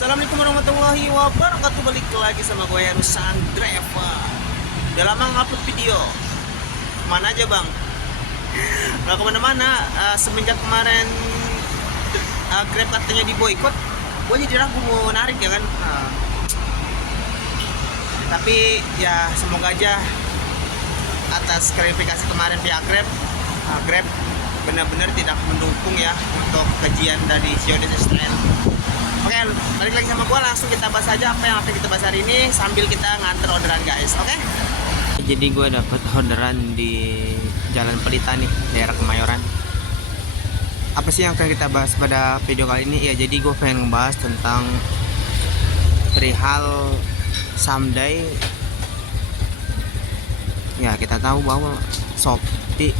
Assalamualaikum warahmatullahi wabarakatuh. Balik lagi sama gue Rusan Driver. Udah lama ngupload video. Mana aja bang? Gak kemana-mana. Semenjak kemarin Grab katanya di boykot, gue jadi ragu mau narik ya kan. Tapi ya semoga aja atas klarifikasi kemarin pihak Grab benar-benar tidak mendukung ya untuk kajian dari Zionis Israel. Oke, balik lagi sama gua, langsung kita bahas aja apa yang akan kita bahas hari ini sambil kita nganter orderan guys, oke? Jadi gua dapat orderan di Jalan Pelita nih, daerah Kemayoran. Apa sih yang akan kita bahas pada video kali ini? Ya, jadi gua pengen ngebahas tentang perihal Someday. Ya, kita tahu bahwa Shopee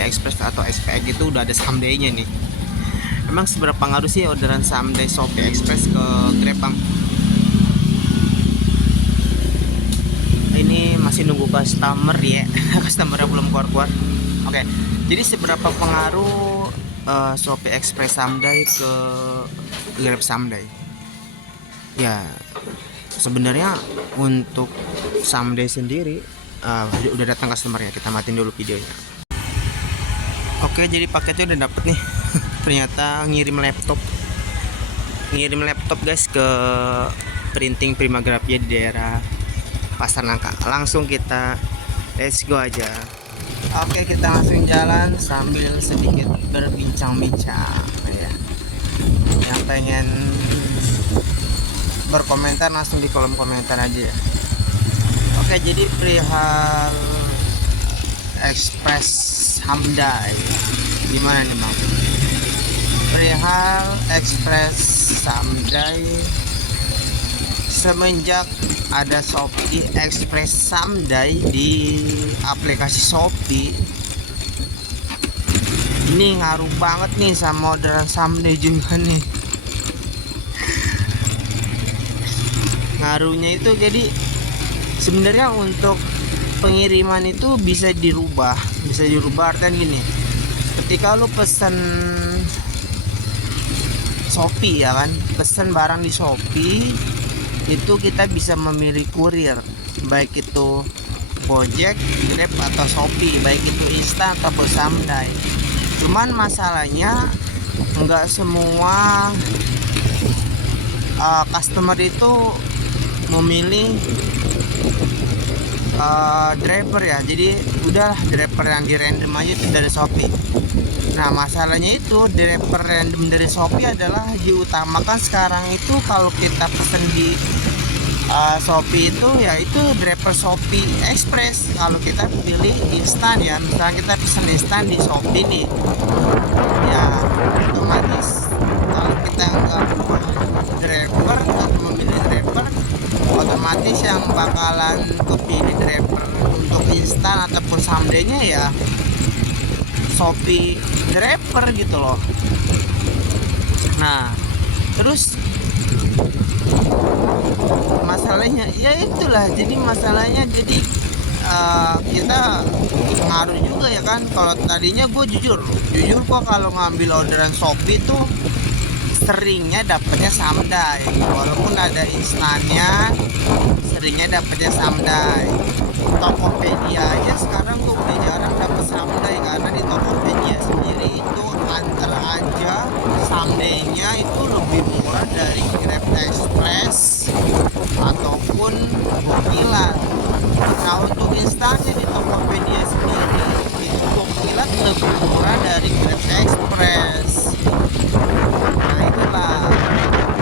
Express atau SPX itu udah ada Someday-nya nih. Emang seberapa pengaruh sih orderan Someday Shopee Express ke Grab bang? Ini masih nunggu customer ya. Customernya belum keluar. Oke, jadi seberapa pengaruh Shopee Express Someday ke Grab Someday? Ya, sebenarnya untuk Someday sendiri udah datang customernya. Kita matiin dulu videonya. Oke, jadi paketnya udah dapet nih. Ternyata ngirim laptop guys ke printing Primagravia di daerah Pasar Nangka. Langsung kita let's go aja. Oke, kita langsung jalan sambil sedikit berbincang-bincang ya. Yang pengen berkomentar langsung di kolom komentar aja ya. Oke, jadi perihal Express Someday gimana nih bang? Perihal Express Someday, semenjak ada Shopee Express Someday di aplikasi Shopee, ini ngaruh banget nih sama orderan Someday juga nih. Ngaruhnya itu jadi sebenarnya untuk pengiriman itu bisa dirubah artinya gini, ketika lu pesen Shopee ya kan, pesen barang di Shopee itu kita bisa memilih kurir, baik itu Gojek, Grab atau Shopee, baik itu instan ataupun Someday. Cuman masalahnya nggak semua customer itu memilih driver ya, jadi udah driver yang di random aja itu dari Shopee. Nah masalahnya itu driver random dari Shopee adalah diutamakan sekarang itu kalau kita pesen di Shopee itu ya itu driver Shopee Express. Kalau kita pilih instan ya, misalnya kita pesen instan di Shopee nih ya, otomatis kalau kita nggak driver atau memilih driver, otomatis yang bakalan kepilih driver untuk instan ataupun Someday-nya ya Shopee driver gitu loh. Nah terus masalahnya ya itulah, jadi masalahnya jadi kita ngaruh juga ya kan. Kalau tadinya gue jujur kok kalau ngambil orderan Shopee tuh seringnya dapetnya Someday, walaupun ada instannya seringnya dapetnya Someday. Tokopedia aja sekarang tuh udah jarang dapet Someday, karena di Tokopedia sendiri itu antar aja Someday-nya itu lebih murah dari Grab Express ataupun Gokilat. Nah untuk instannya di Tokopedia sendiri itu Gokilat lebih murah dari Grab Express. Nah itulah,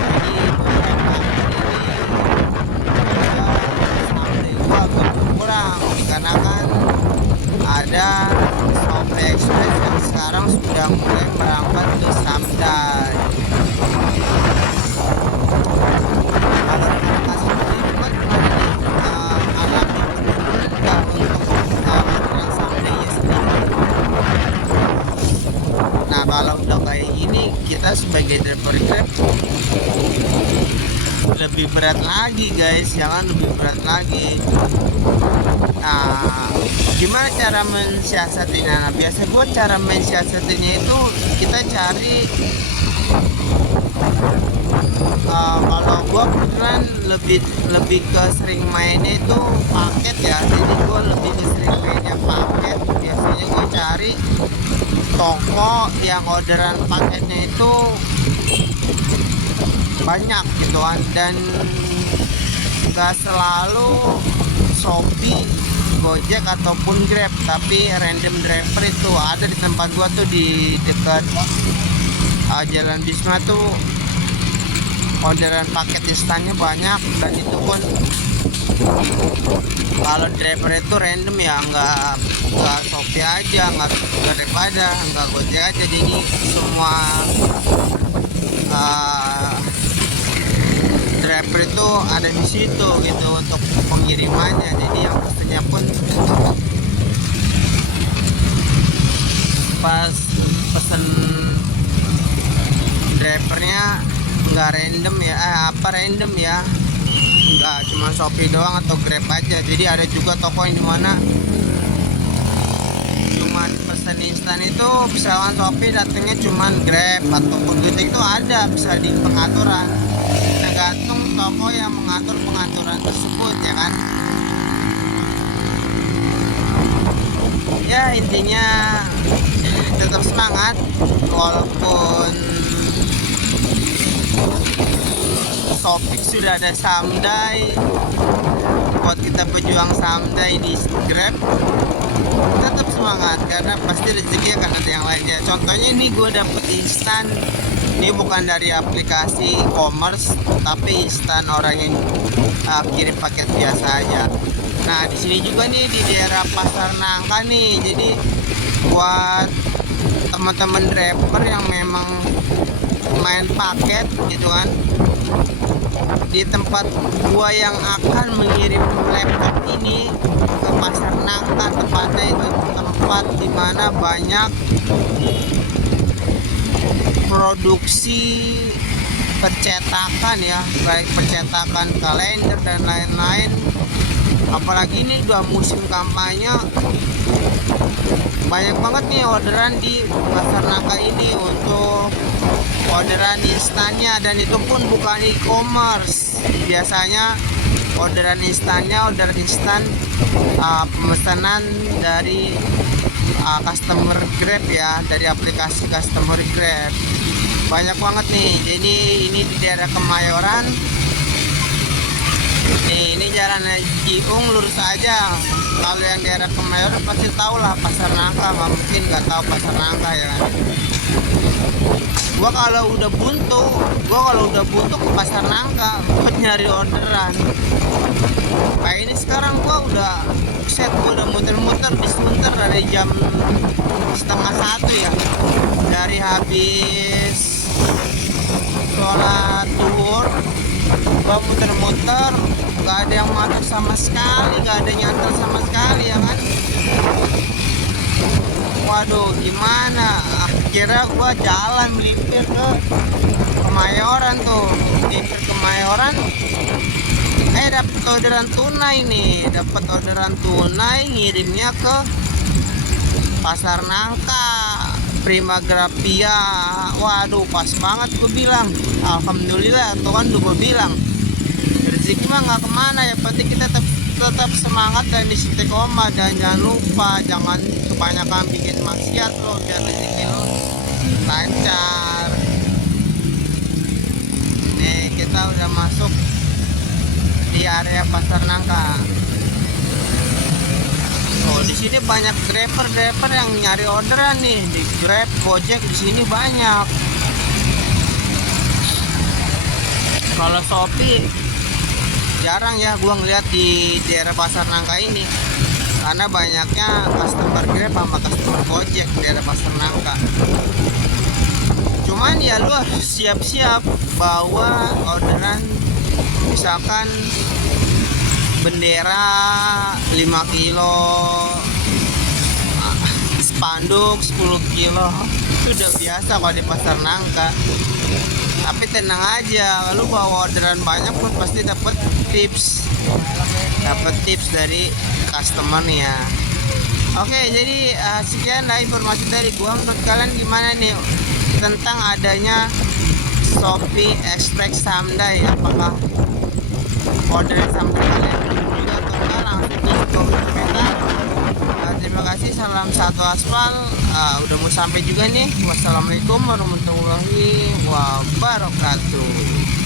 jadi beberapa Someday gua agak kurang dikarenakan ada Shopee Express yang sekarang sudah mulai berangkat ke Someday. Kalau rekan-rekan sendiri juga gimana nih, alami penurunan nggak untuk orderan Someday-nya sendiri? Nah kalau udah kayak gini, kita sebagai driver Grab lebih berat lagi guys, jangan lebih berat lagi. Nah gimana cara mensiasatinya? Nah biasa gue cara mensiasatinya itu kita cari lebih lebih ke sering mainnya itu paket ya, jadi gue lebih ke sering mainnya paket. Biasanya gue cari toko yang orderan paketnya itu banyak gitu kan, dan nggak selalu Shopee, Gojek ataupun Grab, tapi random driver itu ada di tempat gua tuh, di dekat Jalan Bisma tuh. Orderan paket instannya banyak, dan itu pun kalau driver itu random ya, nggak Shopee aja, nggak Grab ada, nggak Gojek aja, jadi semua driver itu ada di situ gitu untuk pengirimannya. Jadi yang pastinya pun pas pesen drivernya nggak random ya, random ya, nggak cuma Shopee doang atau Grab aja. Jadi ada juga toko yang dimana cuman pesen instan itu misalkan Shopee, datangnya cuman Grab ataupun Gojek, itu ada bisa di pengaturan, tergantung toko yang mengatur pengaturan tersebut ya kan. Ya intinya tetap semangat, walaupun Shopee sudah ada Samday, buat kita pejuang Samday di Grab, tetap semangat karena pasti rezeki akan ada yang lainnya. Contohnya ini gue dapet instan, ini bukan dari aplikasi e-commerce, tapi instan orang yang kirim paket biasa aja. Nah di sini juga nih di daerah Pasar Nangka nih, jadi buat teman-teman driver yang memang main paket gitu kan, di tempat gua yang akan mengirim laptop ini ke Pasar Nangka, tepatnya itu tempat dimana banyak produksi percetakan ya, baik percetakan kalender dan lain-lain. Apalagi ini udah musim kampanye, banyak banget nih orderan di Pasar Nangka ini untuk orderan instannya, dan itu pun bukan e-commerce. Biasanya orderan instannya orderan instan pemesanan dari customer Grab ya, dari aplikasi customer Grab. Banyak banget nih. Jadi ini di daerah Kemayoran nih, ini jalan Ciung lurus aja. Kalau yang daerah Kemayoran pasti tahu lah Pasar Nangka, nggak mungkin nggak tahu Pasar Nangka ya kan. Gua kalau udah buntu ke Pasar Nangka buat nyari orderan. Kayak ini sekarang gua udah muter-muter di Sunter dari jam 12:30 ya, dari habis sholat duhur gua muter-muter, nggak ada yang matok sama sekali, nggak ada nyantar sama sekali ya kan. Waduh gimana, akhirnya gua jalan melipir ke Kemayoran tuh. Melipir Kemayoran, dapet orderan tunai nih, ngirimnya ke Pasar Nangka Prima Grapia. Waduh pas banget, gue bilang alhamdulillah, Tuhan gue bilang rezeki mah nggak kemana, ya penting kita tetap semangat dan istiqomah, dan jangan lupa jangan kebanyakan bikin maksiat lo, biar rezeki lo lancar. Nih kita udah masuk di area Pasar Nangka. Oh di sini banyak driver yang nyari orderan nih di Grab, Gojek, di sini banyak. Kalau Shopee jarang ya gua ngeliat di daerah Pasar Nangka ini, karena banyaknya customer Grab sama customer Gojek di daerah Pasar Nangka. Cuman ya lu harus siap-siap bawa orderan, misalkan bendera 5 kilo, spanduk 10 kilo, itu udah biasa kalau di Pasar Nangka. Tapi tenang aja, lu bawa orderan banyak pun pasti dapat tips dari customernya. Oke, jadi sekian lah informasi dari gua. Menurut kalian gimana nih tentang adanya Shopee Express Samday? Apakah order sama sekalian juga atau enggak, langsung terus komentar. Terima kasih, salam satu aspal. Udah mau sampai juga nih. Wassalamualaikum warahmatullahi wabarakatuh.